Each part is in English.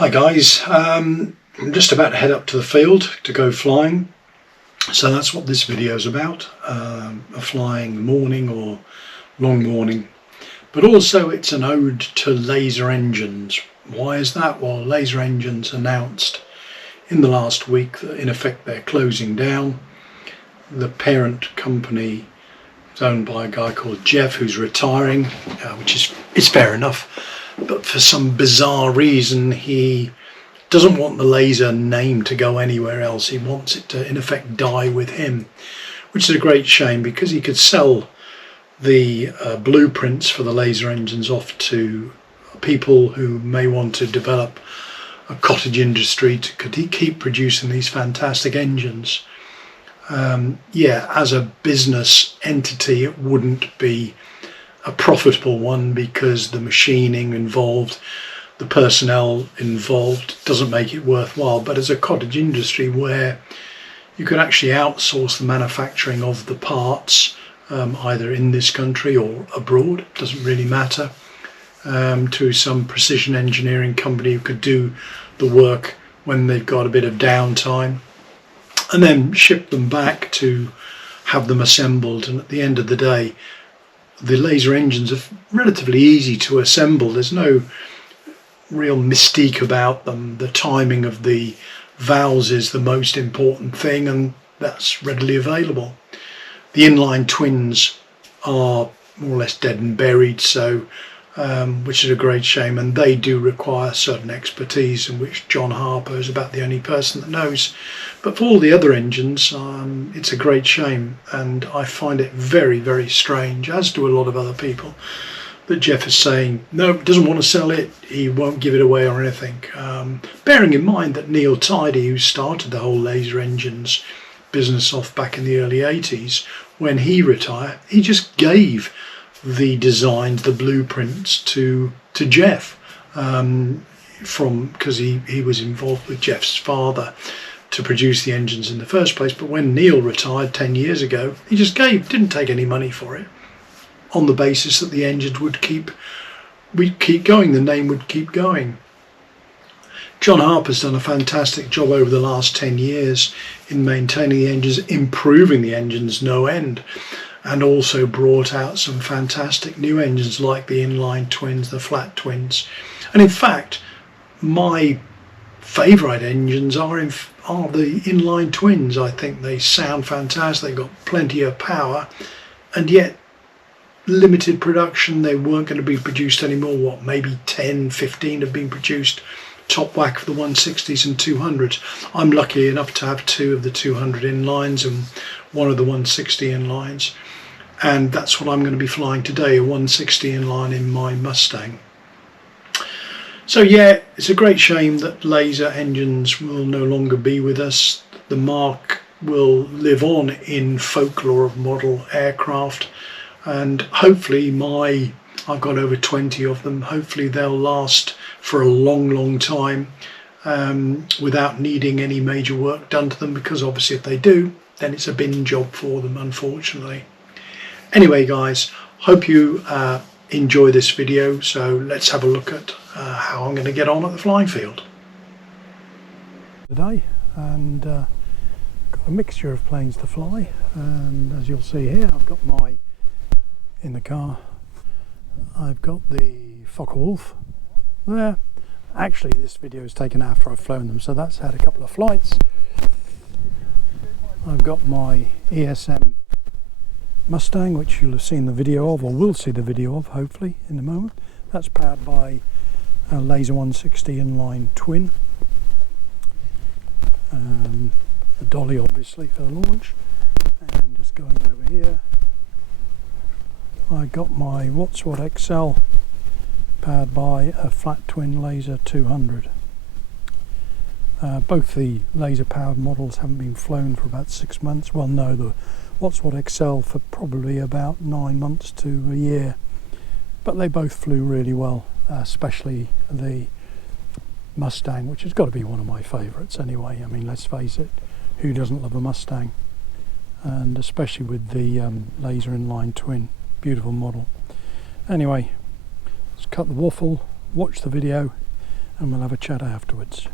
Hi guys, I'm just about to head up to the field to go flying, so that's what this video is about, a flying morning or long morning, but also it's an ode to laser engines. Why is that? Well, laser engines announced in the last week that in effect they're closing down. The parent company is owned by a guy called Jeff who's retiring, which is fair enough. But for some bizarre reason he doesn't want the laser name to go anywhere else. He wants it to in effect die with him, which is a great shame because he could sell the blueprints for the laser engines off to people who may want to develop a cottage industry to keep producing these fantastic engines. As a business entity it wouldn't be a profitable one because the machining involved, the personnel involved doesn't make it worthwhile. But as a cottage industry where you could actually outsource the manufacturing of the parts, either in this country or abroad, it doesn't really matter, to some precision engineering company who could do the work when they've got a bit of downtime and then ship them back to have them assembled. And at the end of the day, the laser engines are relatively easy to assemble. There's no real mystique about them. The timing of the valves is the most important thing, and that's readily available. The inline twins are more or less dead and buried, so which is a great shame, and they do require certain expertise, in which John Harper is about the only person that knows. But for all the other engines, it's a great shame, and I find it very, very strange, as do a lot of other people, that Jeff is saying no, he doesn't want to sell it, he won't give it away or anything. Bearing in mind that Neil Tidy, who started the whole laser engines business off back in the early 80s, when he retired, he just gave the designs, the blueprints to Jeff, because he was involved with Jeff's father to produce the engines in the first place. But when Neil retired 10 years ago, he just didn't take any money for it, on the basis that the engines would keep going, the name would keep going. John Harper's done a fantastic job over the last 10 years in maintaining the engines, improving the engines no end, and also brought out some fantastic new engines like the inline twins, the flat twins. And in fact, my favourite engines are the inline twins. I think they sound fantastic, they've got plenty of power, and yet limited production. They weren't going to be produced anymore. Maybe 10, 15 have been produced, top whack for the 160s and 200s. I'm lucky enough to have two of the 200 inlines and one of the 160 inlines, and that's what I'm going to be flying today, a 160 inline in my Mustang. So yeah, it's a great shame that laser engines will no longer be with us. The mark will live on in folklore of model aircraft, and hopefully I've got over 20 of them, hopefully they'll last for a long time without needing any major work done to them, because obviously if they do, then it's a bin job for them, unfortunately. Anyway guys, hope you enjoy this video, so let's have a look at how I'm going to get on at the flying field today. And got a mixture of planes to fly, and as you'll see here, I've got in the car, I've got the Focke-Wulf there. Actually this video is taken after I've flown them, so that's had a couple of flights. I've got my ESM Mustang, which you'll have seen the video of, or will see the video of hopefully in a moment. That's powered by a laser 160 inline twin, the dolly obviously for the launch. And just going over here, I got my Watswatt XL powered by a flat twin laser 200. Both the laser powered models haven't been flown for about 6 months. Well, no, the Watswatt XL for probably about 9 months to a year, but they both flew really well, especially the Mustang, which has got to be one of my favourites anyway. I mean, let's face it, who doesn't love a Mustang? And especially with the laser inline twin, beautiful model. Anyway, let's cut the waffle, watch the video, and we'll have a chat afterwards.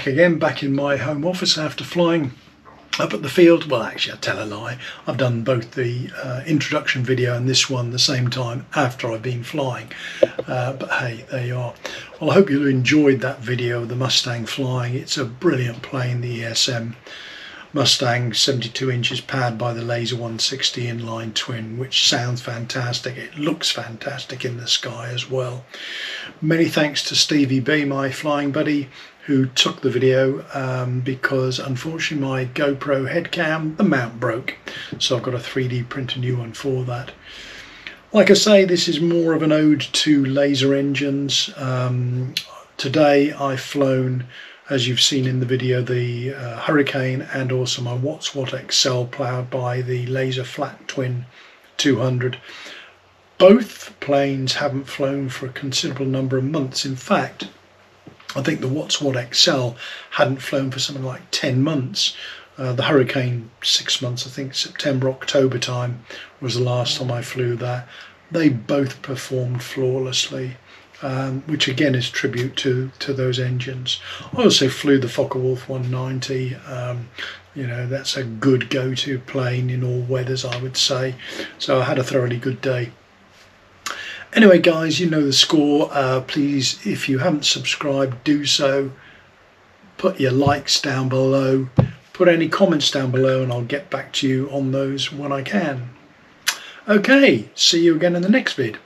back again, back in my home office after flying up at the field. Well, actually, I tell a lie. I've done both the introduction video and this one the same time after I've been flying. But hey, there you are. Well, I hope you enjoyed that video of the Mustang flying. It's a brilliant plane, the ESM Mustang, 72 inches, powered by the Laser 160 inline twin, which sounds fantastic. It looks fantastic in the sky as well. Many thanks to Stevie B, my flying buddy, who took the video, because unfortunately my GoPro head cam, the mount broke, so I've got a 3D print a new one for that. Like I say, this is more of an ode to laser engines. Today I've flown, as you've seen in the video, the Hurricane and also my Watt XL powered by the Laser Flat Twin 200. Both planes haven't flown for a considerable number of months. In fact, I think the Watt XL hadn't flown for something like 10 months. The Hurricane 6 months, I think September, October time was the last time I flew that. They both performed flawlessly. Which again is tribute to those engines. I also flew the Focke-Wulf 190. You know, that's a good go-to plane in all weathers, I would say. So I had a thoroughly good day. Anyway, guys, you know the score. Please, if you haven't subscribed, do so. Put your likes down below. Put any comments down below and I'll get back to you on those when I can. Okay, see you again in the next vid.